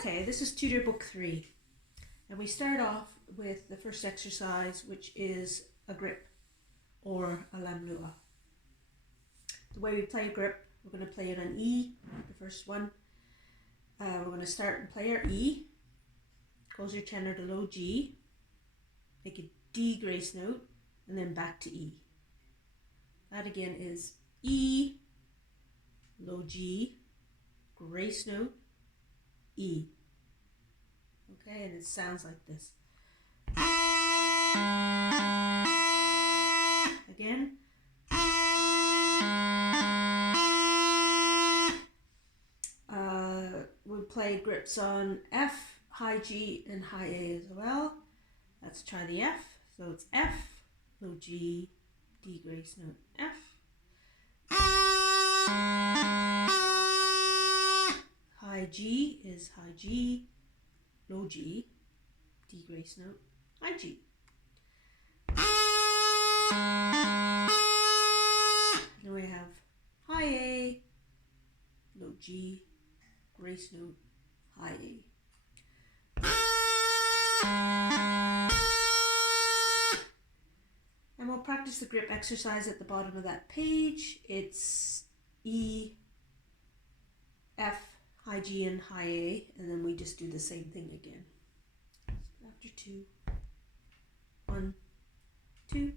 Okay, this is Tutor Book 3, and we start off with the first exercise, which is a grip or a lamlua. The way we play a grip, we're going to play it on E, the first one. We're going to start and play our E, close your tenor to low G, make a D grace note, and then back to E. That again is E, low G, grace note, E. Okay, and it sounds like this. Again. We'll play grips on F, high G, and high A as well. Let's try the F. So it's F, low G, D grace note, F. High G is high G, low G, D grace note, high G. Then we have high A, low G, grace note, high A. And we'll practice the grip exercise at the bottom of that page. It's E, F, high G, and high A, and then we just do the same thing again. After 2, 1, 2.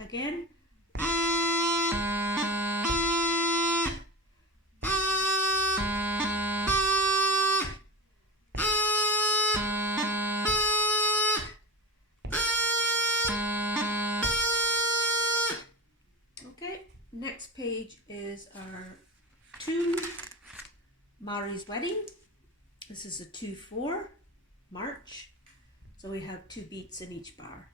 Again. Okay, next page is our 2, Mari's Wedding. This is a 2-4, march. So we have 2 beats in each bar.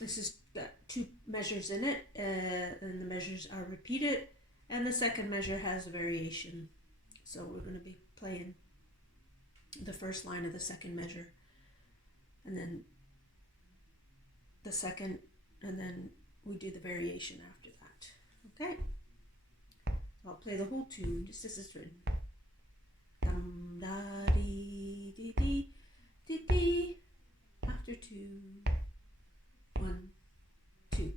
This has got 2 measures in it, and the measures are repeated, and the second measure has a variation. So we're going to be playing the first line of the second measure, and then the second, and then we do the variation after that. Okay? I'll play the whole tune just as it's written. Dum da dee dee dee dee dee. After 2. 1, 2.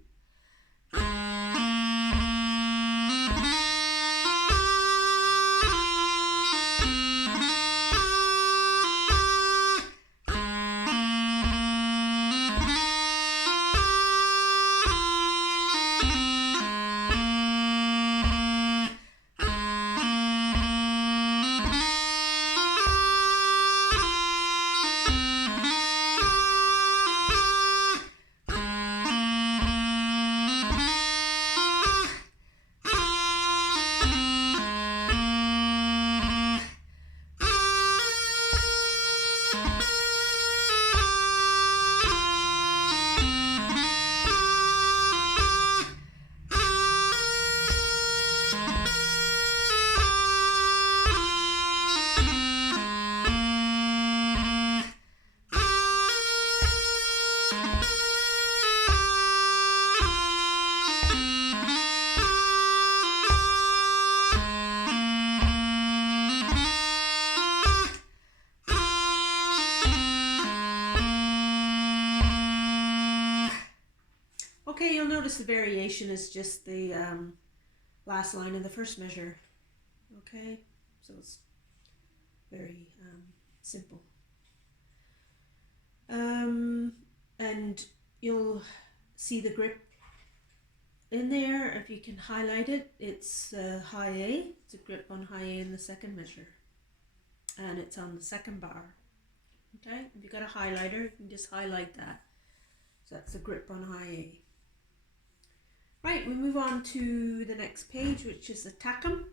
Okay, you'll notice the variation is just the last line of the first measure. Okay, so it's very simple. And you'll see the grip in there. If you can highlight it, it's high A. It's a grip on high A in the second measure, and it's on the second bar. Okay, if you've got a highlighter, you can just highlight that. So that's the grip on high A. Right, we move on to the next page, which is the tackum.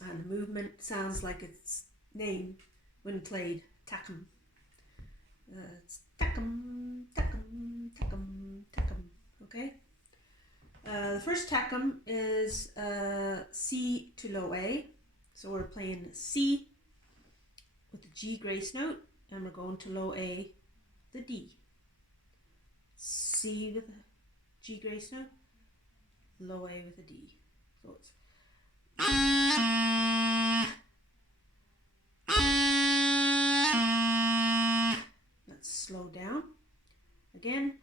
And the movement sounds like its name when played, tackum. It's tackum, tackum, tackum, tackum. Okay? The first tackum is C to low A. So we're playing C with the G grace note, and we're going to low A, the D. C with the G grace note, low A with a D. So it's let's slow down again.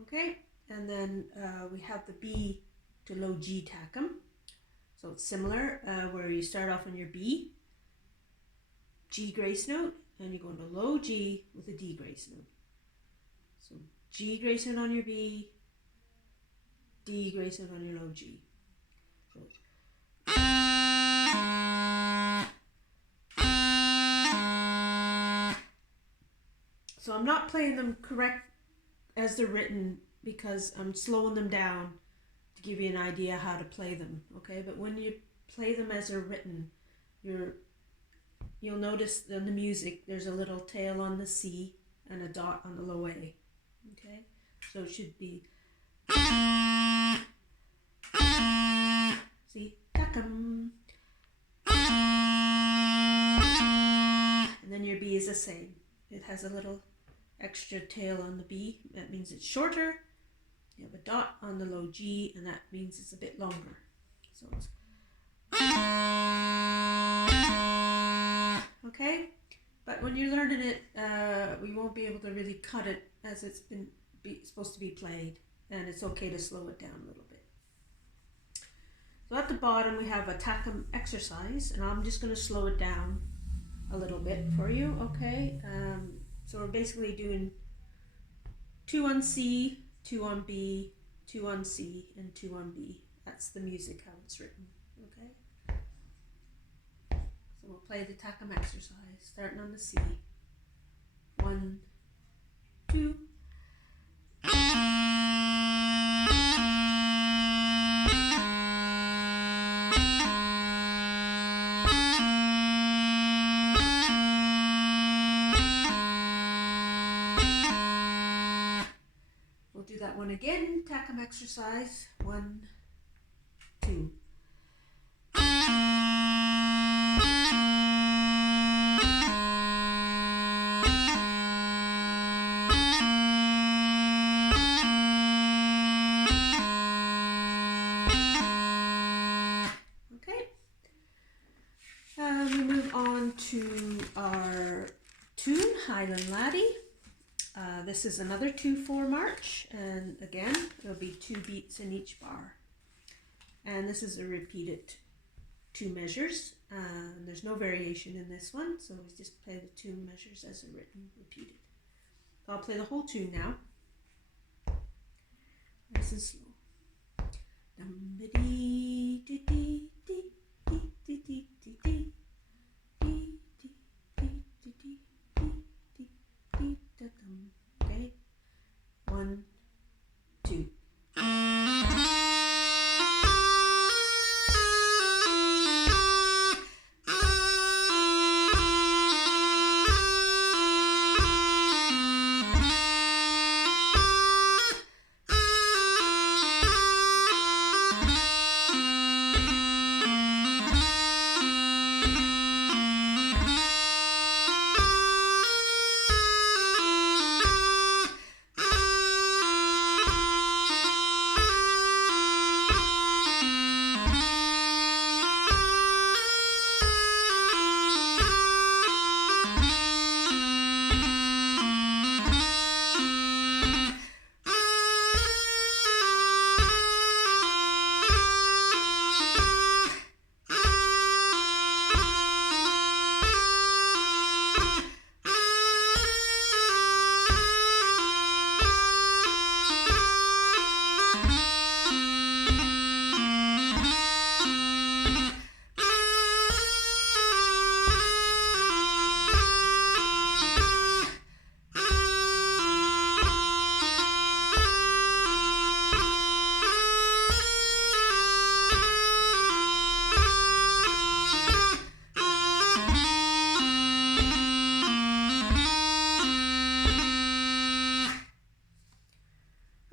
Okay, and then we have the B to low G tackum. So it's similar, where you start off on your B, G grace note, and you're going to low G with a D grace note. So G grace note on your B, D grace note on your low G. So I'm not playing them correct as they're written because I'm slowing them down to give you an idea how to play them, okay? But when you play them as they're written, you'll notice in the music there's a little tail on the C and a dot on the low A, okay? So it should be, see, tackum. And then your B is the same. It has a little extra tail on the B. That means it's shorter. You have a dot on the low G, and that means it's a bit longer. So it's okay. But when you're learning it, we won't be able to really cut it as it's supposed to be played, and it's okay to slow it down a little bit. So at the bottom we have a tackum exercise, and I'm just going to slow it down a little bit for you, okay? So we're basically doing 2 on C, 2 on B, 2 on C, and 2 on B. That's the music, how it's written, okay? So we'll play the tackum exercise, starting on the C. 1, 2. Do that one again, tackum exercise, 1, 2. Okay, we move on to our tune, Highland Laddie. This is another 2/4 march, and again there'll be 2 beats in each bar, and this is a repeated 2 measures, and there's no variation in this one, so we just play the 2 measures as they're written, repeated. So I'll play the whole tune now, nice and slow. Okay, 1, 2.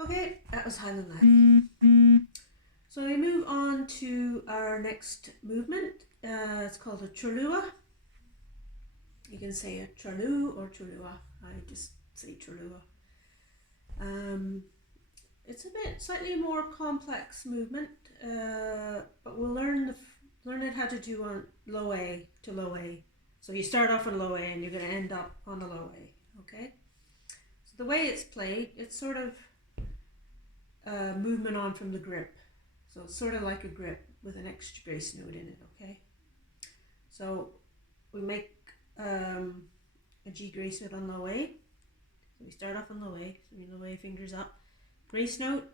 Okay, that was Highland Latin. So we move on to our next movement. It's called a Trulua. You can say a Trulu or Trulua. I just say Trulua. It's a bit slightly more complex movement, but we'll learn it how to do on low A to low A. So you start off on low A and you're going to end up on a low A. Okay. So the way it's played, it's sort of movement on from the grip. So it's sort of like a grip with an extra grace note in it, okay? So we make a G grace note on low A. So we start off on low A, so your low A fingers up. Grace note,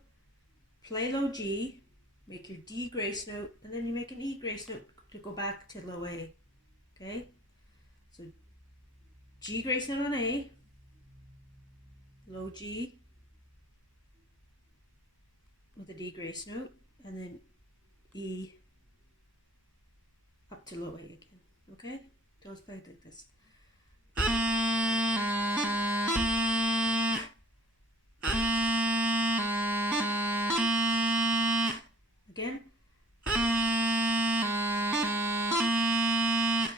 play low G, make your D grace note, and then you make an E grace note to go back to low A, okay? So G grace note on A, low G, with a D grace note, and then E up to low A again, okay? So let's play it like this. Again.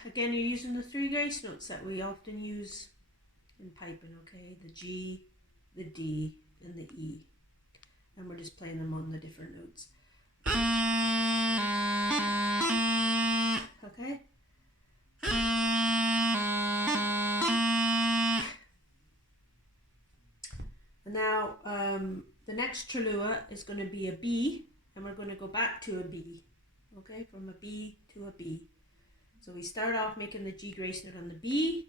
Again, you're using the three grace notes that we often use in piping, okay? The G, the D, and the E. And we're just playing them on the different notes. Okay? And now the next Trulua is going to be a B, and we're going to go back to a B. Okay? From a B to a B. So we start off making the G grace note on the B,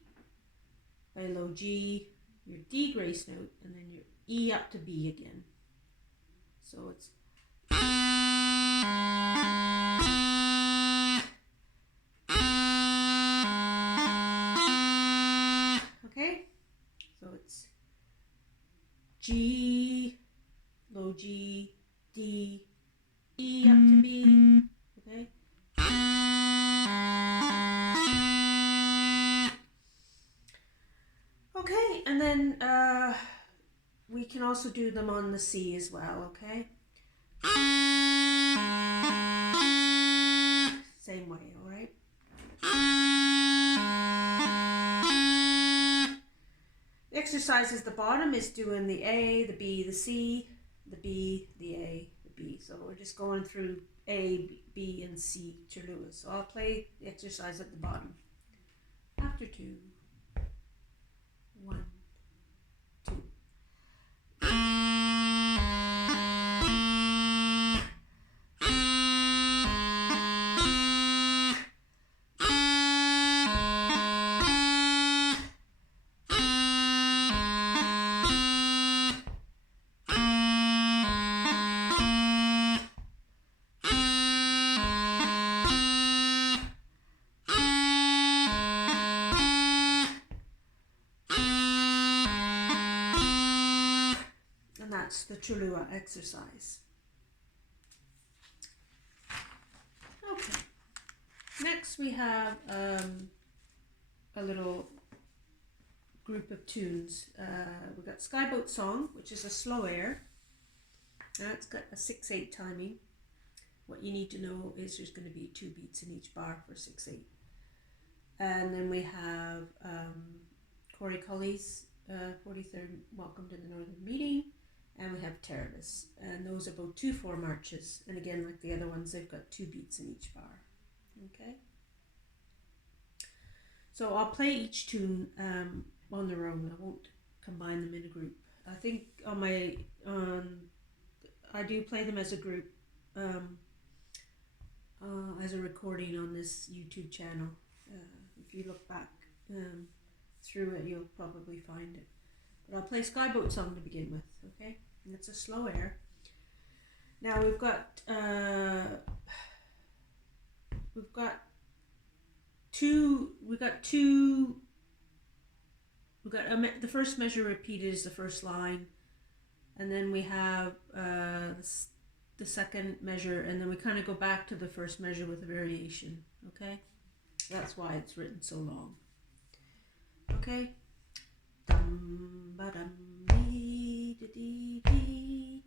play low G, your D grace note, and then your E up to B again. So it's okay. So it's G, low G, D, E up to B. Okay. Okay, and then we can also do them on the C as well, okay? Same way, alright? The exercise at the bottom is doing the A, the B, the C, the B, the A, the B. So we're just going through A, B, and C Truluas. So I'll play the exercise at the bottom. After 2. 1, 2. That's the Trulua exercise. Okay. Next we have a little group of tunes. We've got Skyboat Song, which is a slow air. It's got a 6/8 timing. What you need to know is there's going to be 2 beats in each bar for 6/8. And then we have Corey Cully's 43rd Welcome to the Northern Meeting. And we have Terribus, and those are both 2/4 marches. And again, like the other ones, they've got 2 beats in each bar. Okay. So I'll play each tune on their own. I won't combine them in a group. I think on my I do play them as a group, as a recording on this YouTube channel. If you look back through it, you'll probably find it. But I'll play Skyboat Song to begin with, okay? And it's a slow air. Now we've got the first measure repeated is the first line, and then we have the second measure, and then we kind of go back to the first measure with a variation, okay? That's why it's written so long. Okay? Dum ba dum dee dee dee dee.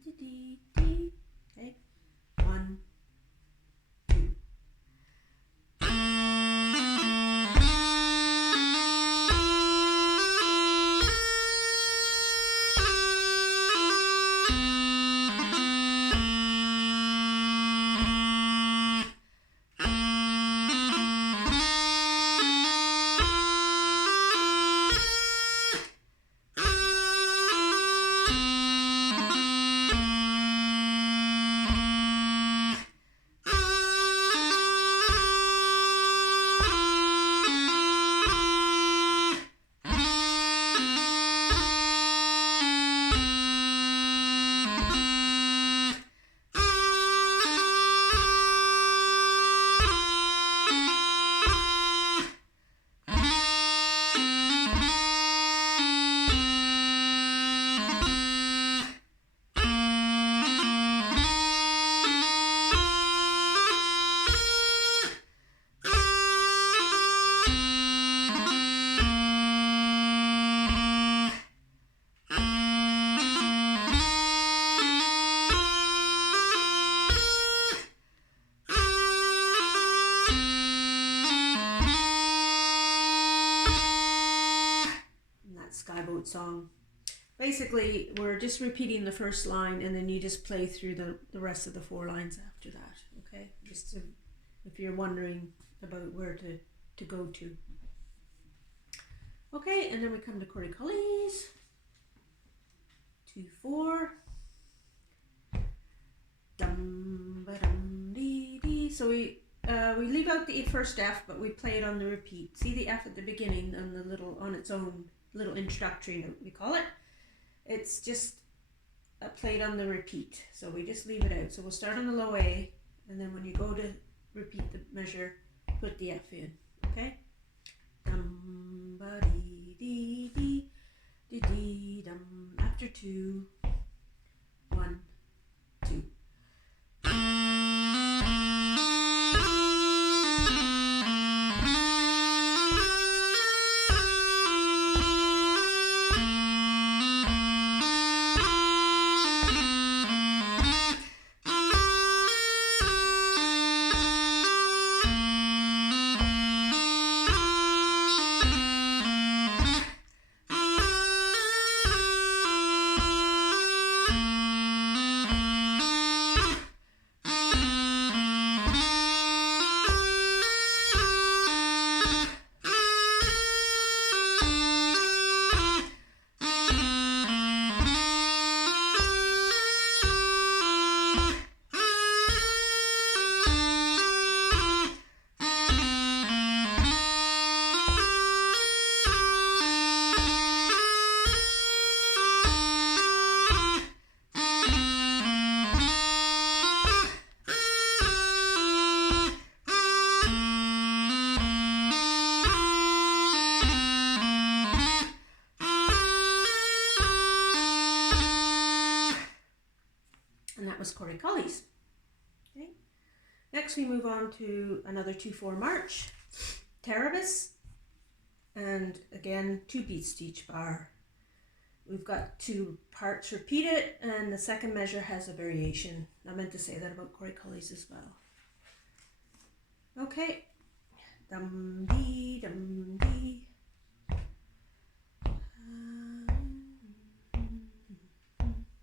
we're just repeating the first line, and then you just play through the rest of the 4 lines after that, okay? Just to, if you're wondering about where to go to. Okay, and then we come to Corey-Collins. 2, 4. Dum ba dum dee dee. So we leave out the first F, but we play it on the repeat. See the F at the beginning and the little on its own little introductory note, we call it. It's just played on the repeat. So we just leave it out. So we'll start on the low A, and then when you go to repeat the measure, put the F in. Okay? Dum ba dee dee dee dee dee dum. After 2, 1, 2. Corey-Collins. Okay. Next we move on to another 2/4 march, Terabis, and again 2 beats to each bar. We've got 2 parts repeated, and the second measure has a variation. I meant to say that about Corey-Collins as well. Okay, dum dee dum dee.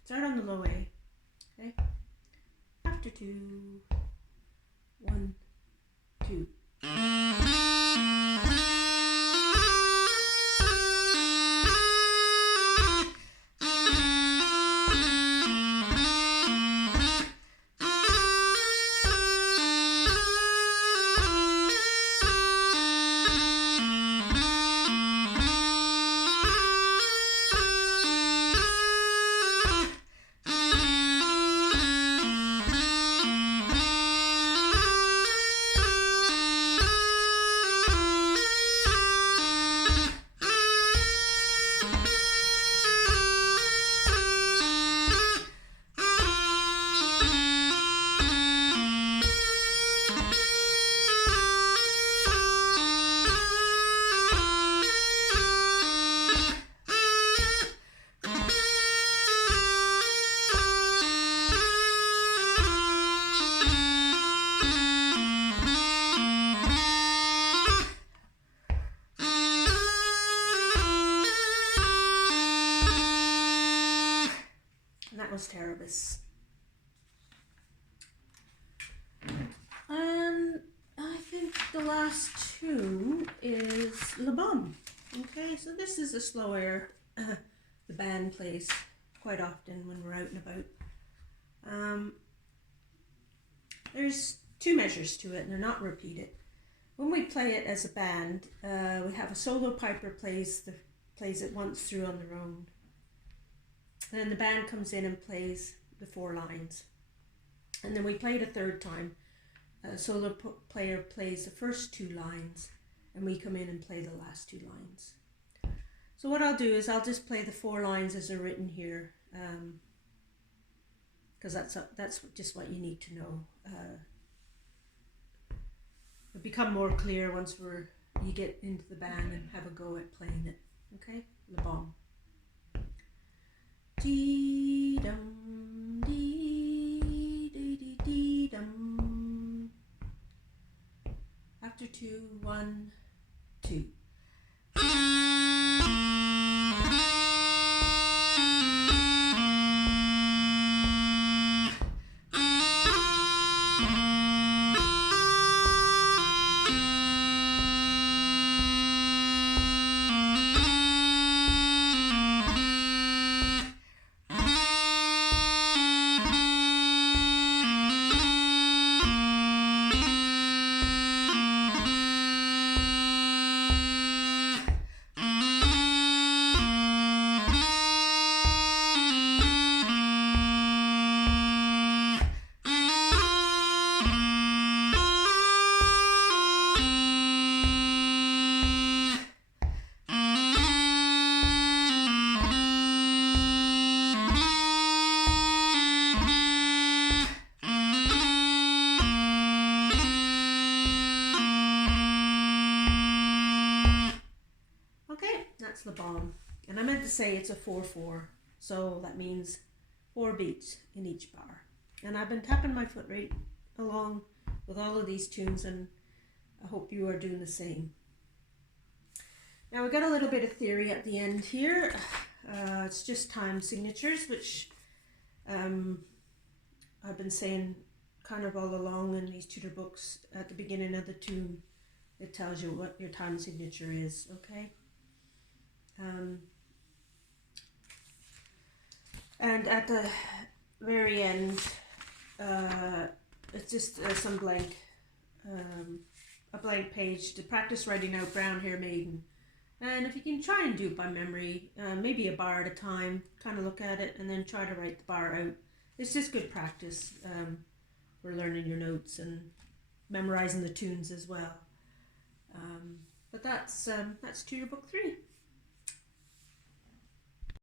Start on the low A. Okay. After 2, 1, 2. Terabis. And I think the last 2 is Le Bon. Okay, so this is a slow air the band plays quite often when we're out and about. There's 2 measures to it, and they're not repeated. When we play it as a band, we have a solo piper plays it once through on their own. Then the band comes in and plays the 4 lines. And then we play it a 3rd time. A solo player plays the first 2 lines, and we come in and play the last 2 lines. So what I'll do is I'll just play the 4 lines as they're written here, because that's just what you need to know. It'll become more clear once you get into the band and have a go at playing it. Okay, Le Bon. Dee dum dee dee dee dee dum. After 2, 1, 2. long. And I meant to say it's a 4/4, so that means 4 beats in each bar. And I've been tapping my foot right along with all of these tunes, and I hope you are doing the same. Now we got a little bit of theory at the end here. It's just time signatures, which I've been saying kind of all along in these tutor books. At the beginning of the tune, it tells you what your time signature is, okay? And at the very end, it's just some blank, a blank page to practice writing out Brown Hair Maiden. And if you can try and do it by memory, maybe a bar at a time, kind of look at it and then try to write the bar out. It's just good practice for learning your notes and memorizing the tunes as well. But that's Tutor Book 3.